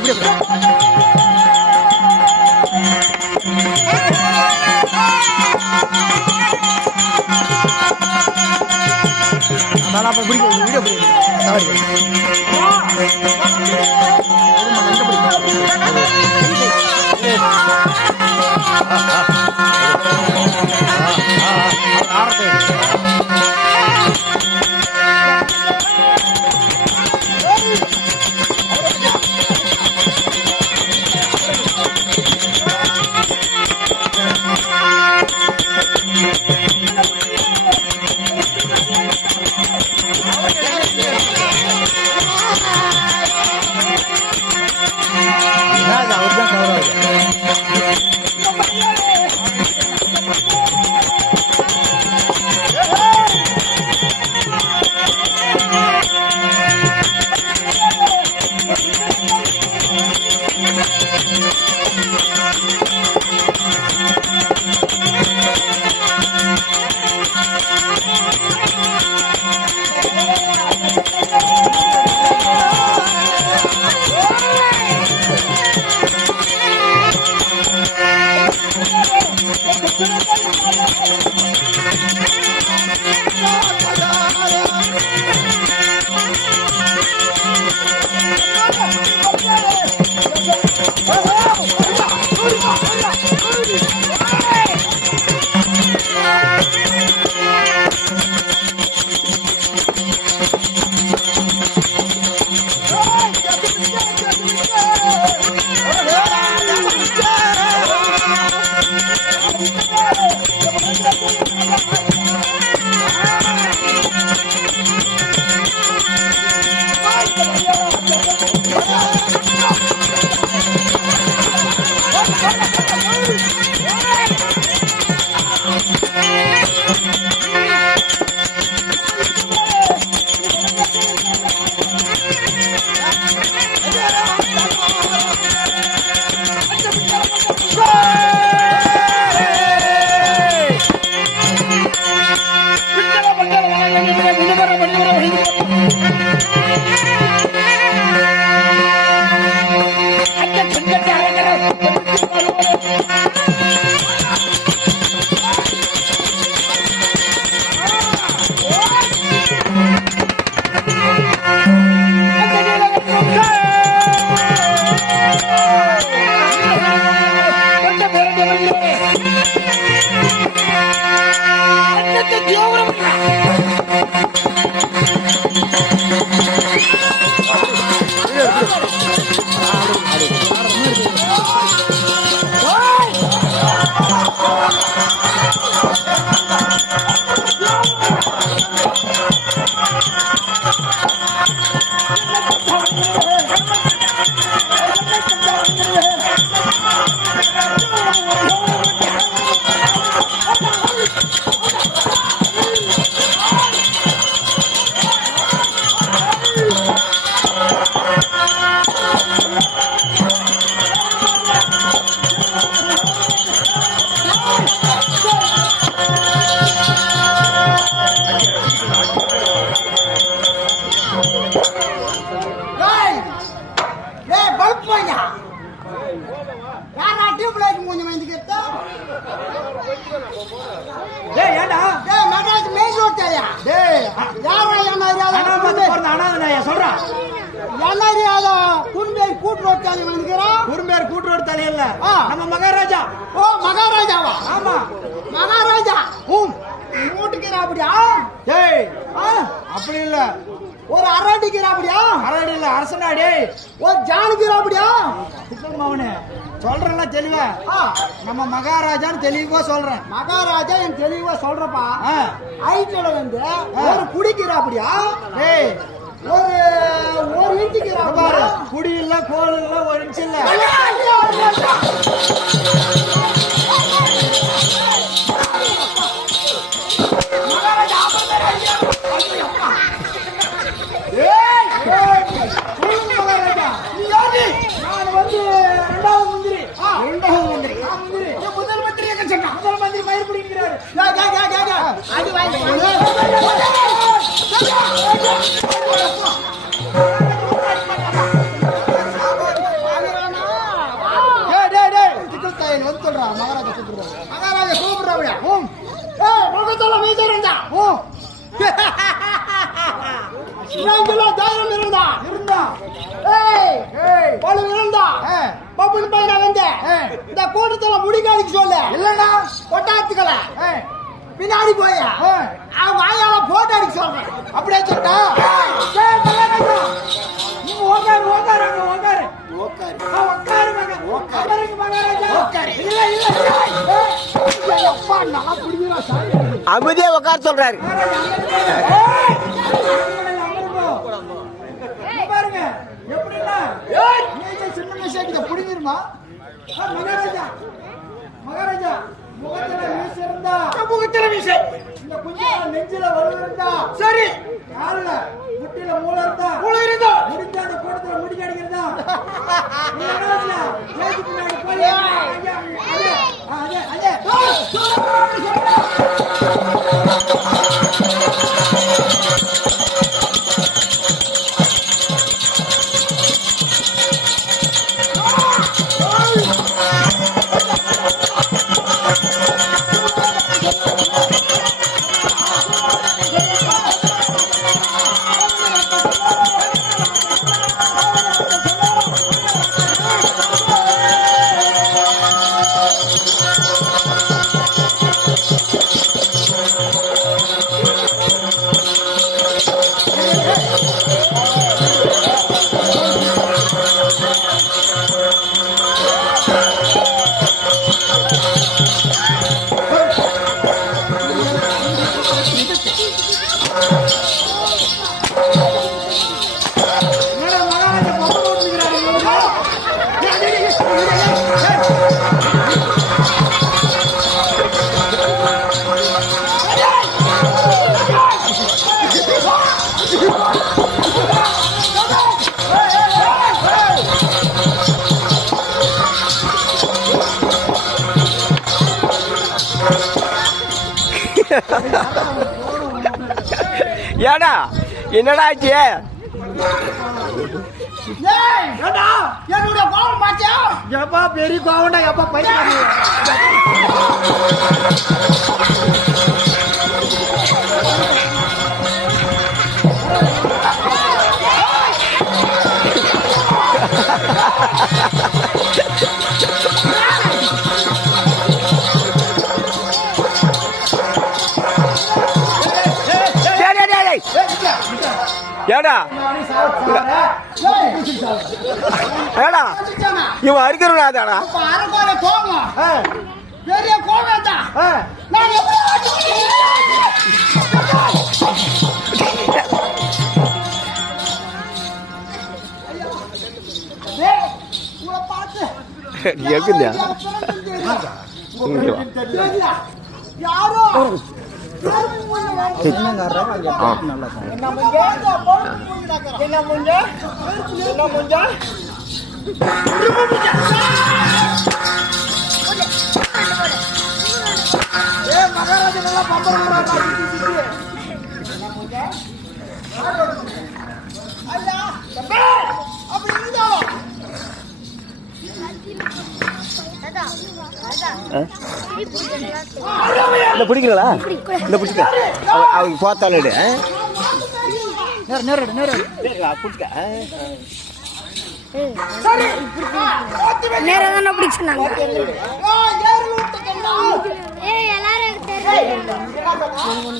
Video நம்ம மகாராஜா. ஓ மகாராஜாவா? ஆமா மகாராஜா. மூட்டுக்கிறா அப்படியா? டேய் அப்படி இல்ல, ஒரு அரடிக்கிறா அப்படியா? அரடி இல்ல, அரசனா. டேய் ஒரு ஜானுக்கிறா அப்படியா? அவனே சொல்றேன்ல தெளிவா. நம்ம மகாராஜான்னு தெளிவா சொல்றேன். மகாராஜா என் தெளிவா சொல்றப்பா. ஐட்டோட வந்து ஒரு குடிக்கிறா அப்படியா? டேய் ஒரு இன்ச்சுக்கிறா பாரு. குடி இல்ல, கோல் இல்ல, ஒரு இன்ச்சு இல்ல. முதல் மந்திரி மயிர் பிடிக்கிறாரு. நெஞ்சில தைரியம் இருந்தா பழு இருந்தா பப்புனு பையனா வந்து இந்த கூட்டத்துல முடிக்காதுக்கு சொல்லு இல்லடா கொட்டாத்துக்கல பின்னாடி போய் அவங்க ஆயால போட்டோ அடிக்க சொல்றேன் அப்படியே சொல்லிட்டா நீங்க உட்காரு அமைதியா உட்கார சொல்றாரு. பாருங்க எப்படின்னா சின்ன விஷயத்துக்கு புடிஞ்சிருமா மகாராஜா முகத்துல வீச இந்த குஞ்சு நெஞ்சில வலு இருந்தா சரி கால்ல முட்டில மூளை இருந்தா முடிஞ்ச அந்த கூட்டத்துல முடிக்க அடிக்கிறதா ஏடா என்னடா ஆச்சு? என்னுடைய கோவம் பாத்தியா எப்பா பெரிய கோவண்டா எப்பா பையன் ஏடா ஏடா இவன் அறுக்கிறவனாதாடா அரக்கோல கோவம் பெரிய கோவம் தான் நான் எக்குதா யாரோ என்ன முஞ்சா மகாராஜா நல்லா பம்பரம் அப்படி இருந்தாலும் இந்த பிடிக்கிறா இந்த பிடிச்சிக்க அவங்க போத்தாலே பிடிச்சிக்க நேரா தான அப்படி சொன்னாங்க. ஏய் எல்லாரும் தெரியும்.